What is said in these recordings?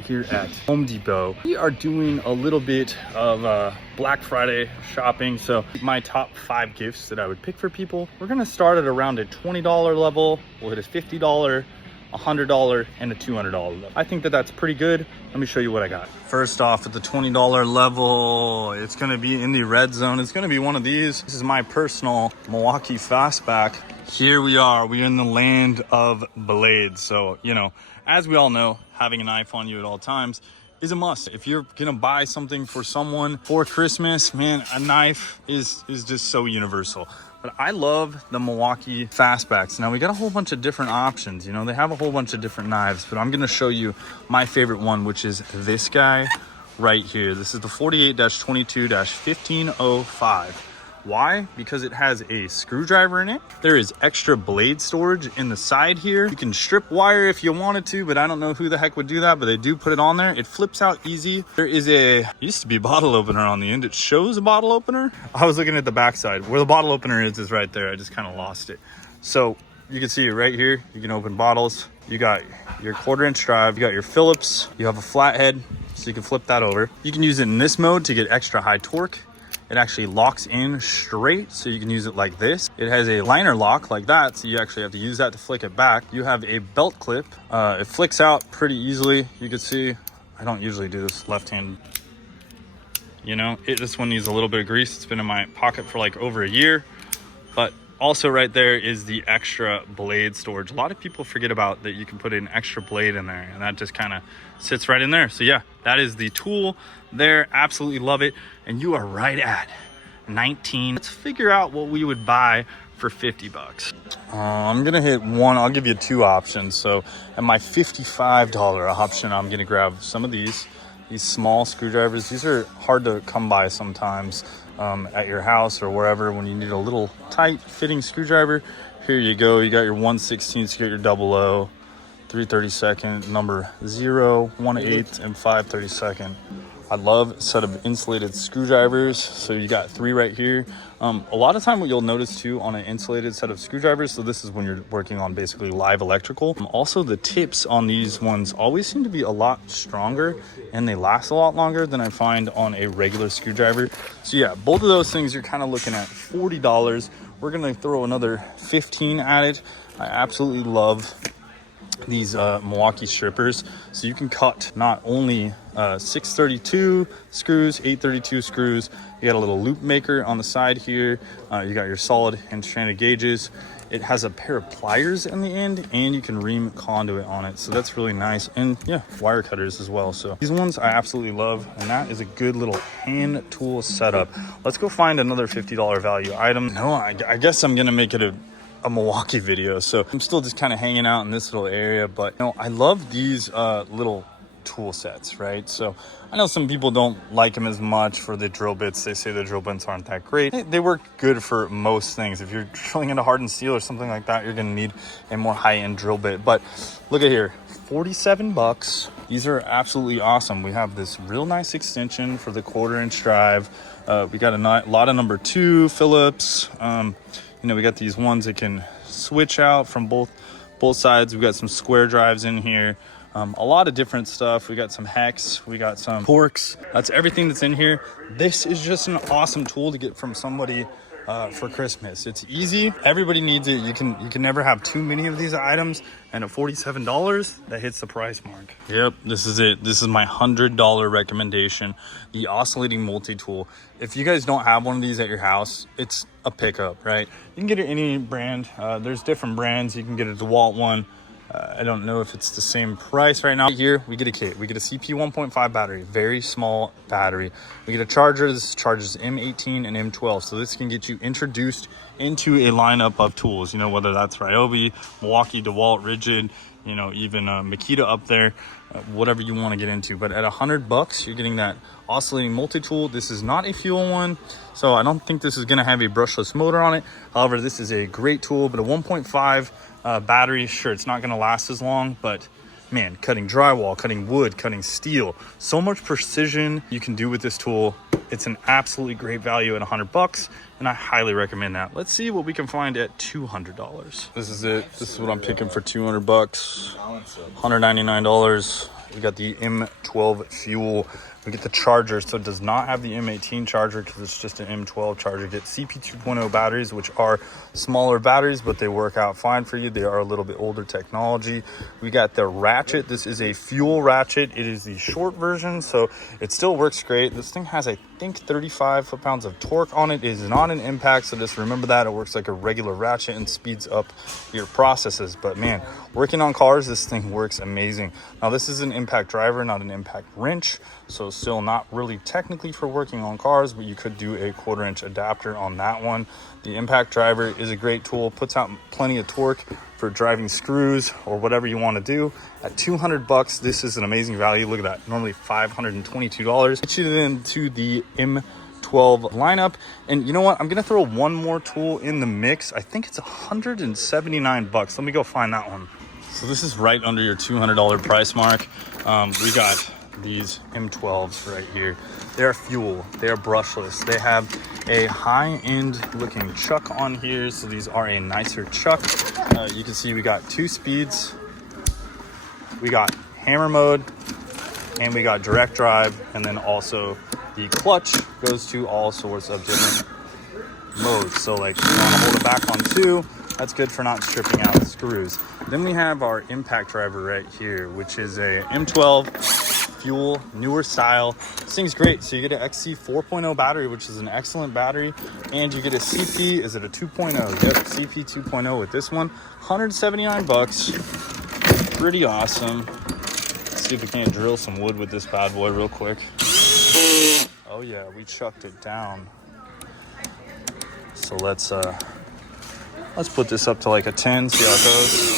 Here at Home Depot. We are doing a little bit of Black Friday shopping. So my top 5 gifts that I would pick for people. We're gonna start at around a $20 level. We'll hit a $50, $100, and a $200 level. I think that that's pretty good. Let me show you what I got. First off, at the $20 level, it's gonna be in the red zone. It's gonna be one of these. This is my personal Milwaukee Fastback. Here we are. We're in the land of blades. So, you know, as we all know, having a knife on you at all times is a must. If you're gonna buy something for someone for Christmas, man, a knife is just so universal. But I love the Milwaukee Fastbacks. Now we got a whole bunch of different options. You know, they have a whole bunch of different knives, but I'm gonna show you my favorite one, which is this guy right here. This is the 48-22-1505. Why? Because it has a screwdriver in it. There is extra blade storage in the side here. You can strip wire if you wanted to, but I don't know who the heck would do that, but they do put it on there. It flips out easy. There is used to be a bottle opener on the end. It shows a bottle opener. I was looking at the back side. Where the bottle opener is right there. I just kind of lost it. So you can see it right here. You can open bottles. You got your 1/4" drive. You got your Phillips. You have a flathead, so you can flip that over. You can use it in this mode to get extra high torque. It actually locks in straight, so you can use it like this. It has a liner lock like that, so you actually have to use that to flick it back. You have a belt clip. It flicks out pretty easily. You can see, I don't usually do this left hand. You know, this one needs a little bit of grease. It's been in my pocket for like over a year. But also right there is the extra blade storage. A lot of people forget about that you can put an extra blade in there, and that just kind of sits right in there. So yeah, that is the tool there. Absolutely love it. And you are right at 19. Let's figure out what we would buy for 50 bucks. I'm gonna hit one. I'll give you 2 options. So at my $55 option, I'm gonna grab some of these small screwdrivers. These are hard to come by sometimes at your house or wherever when you need a little tight fitting screwdriver. Here you go. You got your 1/16, you got your 00, 3/32, number 0, 1/8, and 5/32. I love a set of insulated screwdrivers. So you got 3 right here. A lot of time what you'll notice too on an insulated set of screwdrivers, so this is when you're working on basically live electrical. Also the tips on these ones always seem to be a lot stronger and they last a lot longer than I find on a regular screwdriver. So yeah, both of those things you're kind of looking at $40. We're gonna throw another 15 at it. I absolutely love these Milwaukee strippers. So you can cut not only 632 screws, 832 screws. You got a little loop maker on the side here. You got your solid and stranded gauges. It has a pair of pliers in the end, and you can ream conduit on it. So that's really nice. And yeah, wire cutters as well. So these ones I absolutely love, and that is a good little hand tool setup. Let's go find another $50 value item. No, I guess I'm gonna make it a Milwaukee video. So I'm still just kind of hanging out in this little area, but you know, I love these little tool sets, right? So I know some people don't like them as much for the drill bits. They say the drill bits aren't that great. They work good for most things. If you're drilling into hardened steel or something like that, you're gonna need a more high-end drill bit. But look at here, 47 bucks. These are absolutely awesome. We have this real nice extension for the 1/4" drive. We got a lot of number 2 Phillips. You know, we got these ones that can switch out from both sides. We got some square drives in here. A lot of different stuff. We got some hex, we got some Torx. That's everything that's in here. This is just an awesome tool to get from somebody for Christmas. It's easy. Everybody needs it. You can never have too many of these items. And at $47, that hits the price mark. Yep, this is it. This is my $100 recommendation. The oscillating multi-tool. If you guys don't have one of these at your house, it's a pickup, right? You can get it any brand. There's different brands. You can get a DeWalt one. I don't know if it's the same price right now. Here we get a kit. We get a CP 1.5 battery, very small battery. We get a charger. This charges M18 and M12, so this can get you introduced into a lineup of tools, you know, whether that's Ryobi, Milwaukee, DeWalt, Rigid, you know, even Makita up there, whatever you want to get into. But at $100, you're getting that oscillating multi-tool. This is not a fuel one, so I don't think this is going to have a brushless motor on it. However, this is a great tool, but a 1.5 battery, sure, it's not going to last as long, but man, cutting drywall, cutting wood, cutting steel, so much precision you can do with this tool. It's an absolutely great value at $100, and I highly recommend that. Let's see what we can find at $200. This is it. This is what I'm picking for $200, $199. We got the M12 fuel. We get the charger, so it does not have the M18 charger because it's just an M12 charger. Get CP 2.0 batteries, which are smaller batteries, but they work out fine for you. They are a little bit older technology. We got the ratchet. This is a fuel ratchet. It is the short version, so it still works great. This thing has, I think, 35 foot-pounds of torque on it. It is not an impact, so just remember that. It works like a regular ratchet and speeds up your processes. But man, working on cars, this thing works amazing. Now, this is an impact driver, not an impact wrench, so still not really technically for working on cars, but you could do a 1/4-inch adapter on that one. The impact driver is a great tool, puts out plenty of torque for driving screws or whatever you want to do. At 200 bucks, this is an amazing value. Look at that, normally $522. Get you into the M12 lineup. And you know what, I'm gonna throw one more tool in the mix. I think it's 179 bucks. Let me go find that one. So this is right under your $200 price mark. We got these M12s right here. They are fuel, they are brushless, they have a high-end looking chuck on here, so these are a nicer chuck. You can see we got 2 speeds, we got hammer mode, and we got direct drive, and then also the clutch goes to all sorts of different modes. So like you want to hold it back on 2, that's good for not stripping out the screws. Then we have our impact driver right here, which is a M12 fuel, newer style. This thing's great. So you get an XC 4.0 battery, which is an excellent battery, and you get a CP, is it a 2.0? Yep, CP 2.0 with this one. 179 bucks. Pretty awesome. Let's see if we can't drill some wood with this bad boy real quick. Oh yeah, we chucked it down. So let's put this up to like a 10, see how it goes.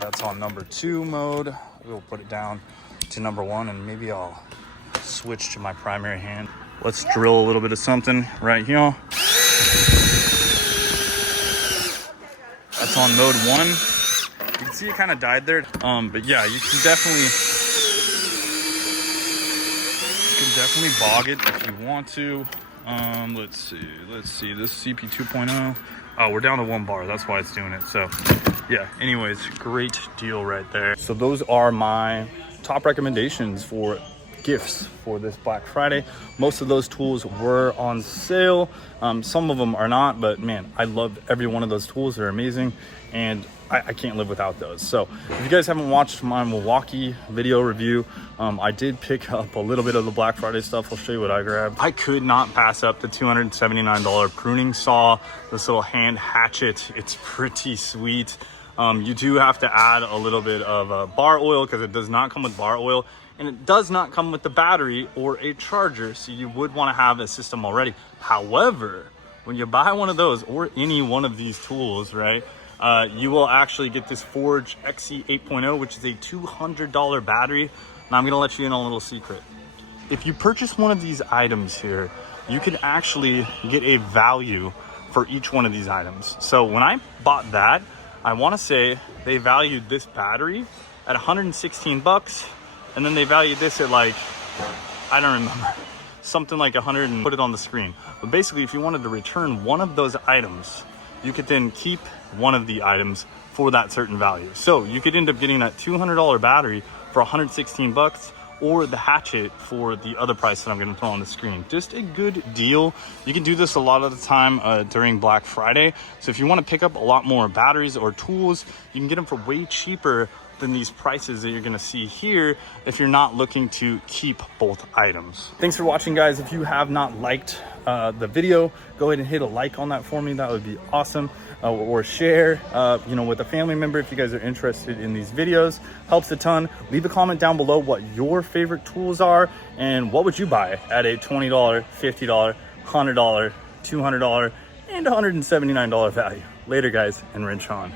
That's on number 2 mode. We'll put it down to number 1, and maybe I'll switch to my primary hand. Let's drill a little bit of something right here. That's on mode 1. You can see it kind of died there. But yeah, you can definitely bog it if you want to. Let's see, this CP 2.0. Oh, we're down to 1 bar. That's why it's doing it. So yeah, anyways, great deal right there. So those are my top recommendations for gifts for this Black Friday. Most of those tools were on sale. Some of them are not, but man, I love every one of those tools. They're amazing, and I can't live without those. So if you guys haven't watched my Milwaukee video review, I did pick up a little bit of the Black Friday stuff. I'll show you what I grabbed. I could not pass up the $279 pruning saw, this little hand hatchet. It's pretty sweet. You do have to add a little bit of bar oil because it does not come with bar oil, and it does not come with the battery or a charger, so you would want to have a system already. However, when you buy one of those or any one of these tools, right, you will actually get this Forge XC 8.0, which is a $200 battery. Now I'm gonna let you in on a little secret. If you purchase one of these items here, you can actually get a value for each one of these items. So when I bought that, I wanna say they valued this battery at 116 bucks, and then they valued this at like, I don't remember, something like 100, and put it on the screen. But basically, if you wanted to return one of those items, you could then keep one of the items for that certain value. So you could end up getting that $200 battery for 116 bucks, or the hatchet for the other price that I'm gonna throw on the screen. Just a good deal. You can do this a lot of the time during Black Friday. So if you wanna pick up a lot more batteries or tools, you can get them for way cheaper than these prices that you're gonna see here if you're not looking to keep both items. Thanks for watching, guys. If you have not liked the video, go ahead and hit a like on that for me. That would be awesome. Or share, with a family member if you guys are interested in these videos. Helps a ton. Leave a comment down below what your favorite tools are and what would you buy at a $20, $50, $100, $200, and $179 value. Later, guys, and wrench on.